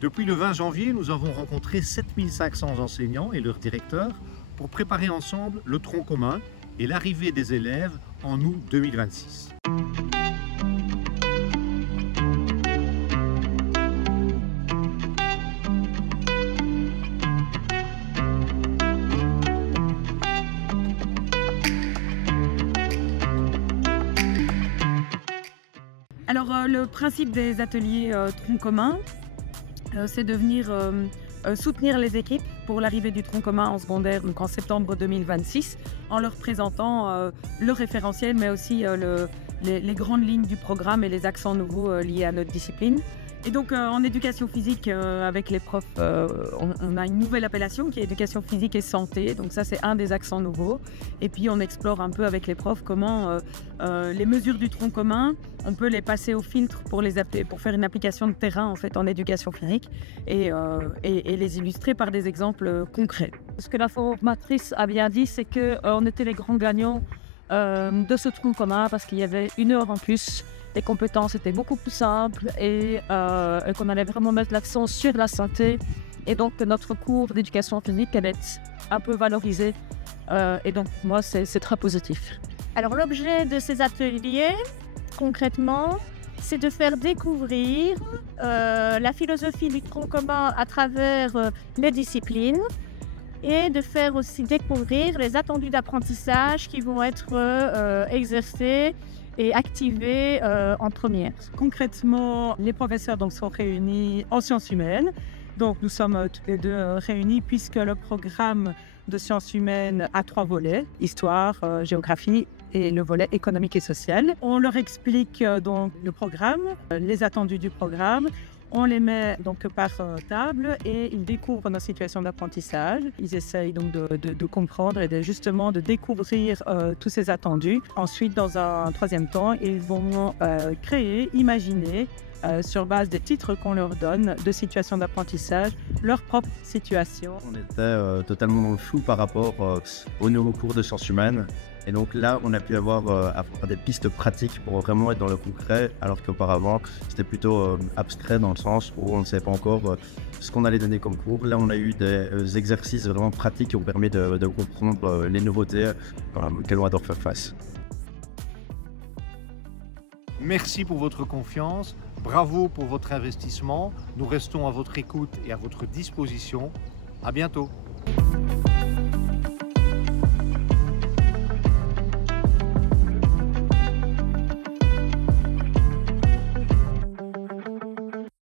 Depuis le 20 janvier, nous avons rencontré 7500 enseignants et leurs directeurs pour préparer ensemble le tronc commun et l'arrivée des élèves en août 2026. Alors, le principe des ateliers tronc commun, c'est de venir soutenir les équipes pour l'arrivée du tronc commun en secondaire, donc en septembre 2026, en leur présentant le référentiel, mais aussi les grandes lignes du programme et les accents nouveaux liés à notre discipline. Et donc en éducation physique, avec les profs, on a une nouvelle appellation qui est éducation physique et santé. Donc ça, c'est un des accents nouveaux. Et puis on explore un peu avec les profs comment les mesures du tronc commun, on peut les passer au filtre pour faire une application de terrain en fait en éducation physique et les illustrer par des exemples concrets. Ce que la formatrice a bien dit, c'est qu'on était les grands gagnants de ce tronc commun parce qu'il y avait 1 heure en plus. Les compétences étaient beaucoup plus simples et qu'on allait vraiment mettre l'accent sur la santé. Et donc notre cours d'éducation physique allait être un peu valorisé. Et donc pour moi, c'est très positif. Alors l'objet de ces ateliers, concrètement, c'est de faire découvrir la philosophie du tronc commun à travers les disciplines et de faire aussi découvrir les attendus d'apprentissage qui vont être exercés et activés en première. Concrètement, les professeurs donc, sont réunis en sciences humaines. Donc nous sommes tous les deux réunis puisque le programme de sciences humaines a 3 volets, histoire, géographie et le volet économique et social. On leur explique donc le programme, les attendus du programme. On les met donc par table et ils découvrent nos situations d'apprentissage. Ils essayent donc de comprendre et justement de découvrir tous ces attendus. Ensuite, dans un 3e temps, ils vont créer, imaginer, sur base des titres qu'on leur donne de situations d'apprentissage, leur propre situation. On était totalement dans le flou par rapport aux nouveaux cours de sciences humaines. Et donc là, on a pu avoir des pistes pratiques pour vraiment être dans le concret, alors qu'auparavant, c'était plutôt abstrait dans le sens où on ne savait pas encore ce qu'on allait donner comme cours. Là, on a eu des exercices vraiment pratiques qui ont permis de comprendre les nouveautés auxquelles on va devoir faire face. Merci pour votre confiance, bravo pour votre investissement. Nous restons à votre écoute et à votre disposition. À bientôt.